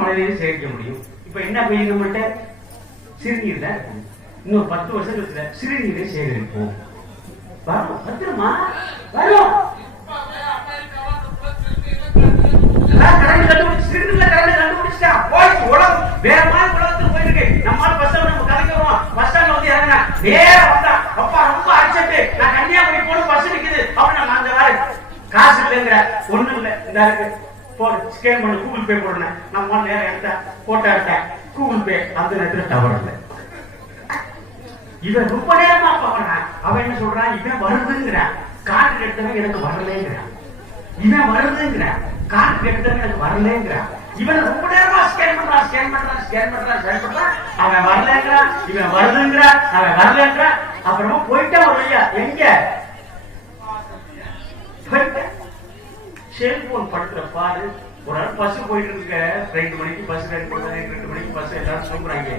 மழையிலையும் சேகரிக்க முடியும். இப்ப என்ன பெய்யும் நம்மகிட்ட? சிறுநீர் தான் இருக்கும். இன்னும் 10 வருஷத்துல சிறுநீரை சேகரிப்போம். வரும், பத்திரமா வரும். கரண்ட் கண்டுபிடிச்சு சிறுநீர்ல கரண்ட் கண்டுபிடிச்சா போயிடுச்சு. உலகம் வேற மாதிரி உலகத்துக்கு போயிருக்கு. நம்மளால பஸ் ஸ்டாண்ட் நம்ம கதைக்கு வருவோம். பஸ் ஸ்டாண்ட்ல வந்து இறங்கினா நேரா வந்தா அப்பா ரொம்ப அடிச்சுட்டு நான் கன்னியாகுமரி போன பஸ் நிக்குது அப்படின்னு நான் அந்த வேலை காசு இல்லைங்கிற ஒண்ணும் இல்லை. இந்த இருக்கு போடு ஸ்கேன் பண்ணு கூகுள் பே போடுறேன். நம்ம நேரம் எடுத்த போட்டோ எடுத்தேன் கூகுள் பே அந்த நேரத்துல டவர் இல்லை. இவன் ரொம்ப நேரமா பாக்குறான். அவன் என்ன சொல்றான்? இவன் வருதுங்கிறான். கார்டு எடுத்தவன் எனக்கு வரலங்கிறான். இவன் வருதுங்கிறான். கார்டு எடுத்தவன் எனக்கு வரலங்கிறான். இவன் ரொம்ப நேரமா ஸ்கேன் பண்றான் ஸ்கேன் பண்றான் ஸ்கேன் பண்றான் ஸ்கேன் பண்றான். அவன் வரலங்கிறான். இவன் வருதுங்கிறான். அவன் வரலங்கிறான். அப்புறமா போயிட்டா ஒரு ஐயா எங்க செல்போன் படுத்துற பாரு. ஒரு நாள் பஸ் போயிட்டு இருக்க 2 மணிக்கு பஸ் 2 மணிக்கு பஸ் எல்லாரும் தூங்குறாங்க.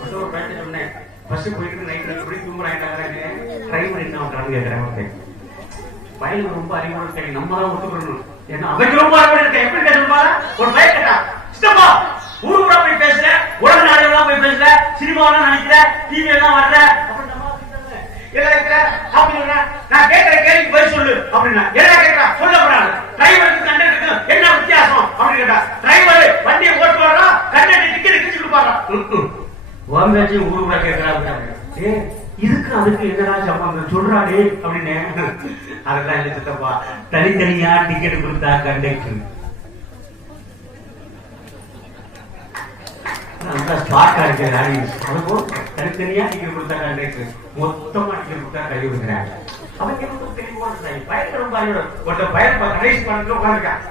ஒரு பேச்சு சொன்னேன் பஸ் போயிட்டு நைட் 2 மணிக்கு தூங்குறாங்க. டிரைவர் என்ன பண்றான்னு கேட்கறாங்க. பையன் ரொம்ப அறிவுரை இருக்கேன். நம்ம தான் ஒத்துக்கணும். ஏன்னா அவன் ரொம்ப அறிவுரை இருக்க எப்படி கேட்டுப்பா ஒரு பையன் கேட்டா சித்தப்பா ஊரு கூட போய் பேசுற உலக நாடுகள்லாம் போய் பேசுற சினிமாவெல்லாம் நினைக்கிற டிவி எல்லாம் வர்ற நான் கேட்கிற கேள்விக்கு பதில் சொல்லு அப்படின்னா என்ன கேட்கிறா சொல்ல போறாங்க. டிரைவருக்கு கண்டக்டருக்கு என்ன வித்தியாசம் அப்படின்னு கேட்டா டிரைவர் வண்டியை ஓட்டு வர்றா கண்டக்டர் டிக்கெட் கிச்சு கொடுப்பாரா வாங்காச்சும் ஊரு கூட கேட்கறா. இதுக்கு அதுக்கு என்னடா சம்பந்தம் சொல்றாடே அப்படின்னு அதெல்லாம் இல்ல சித்தப்பா. தனித்தனியா டிக்கெட் கொடுத்தா கண்டக்டர் தனித்தனியா டிக்கெட் கொடுத்தா கண்டக்டர் மொத்தமா டிக்கெட் கொடுத்தா கை விடுக்கிறாங்க. அவங்க பயங்கர ரொம்ப பயன் கடைசி பண்ணி உட்காந்துருக்கான்.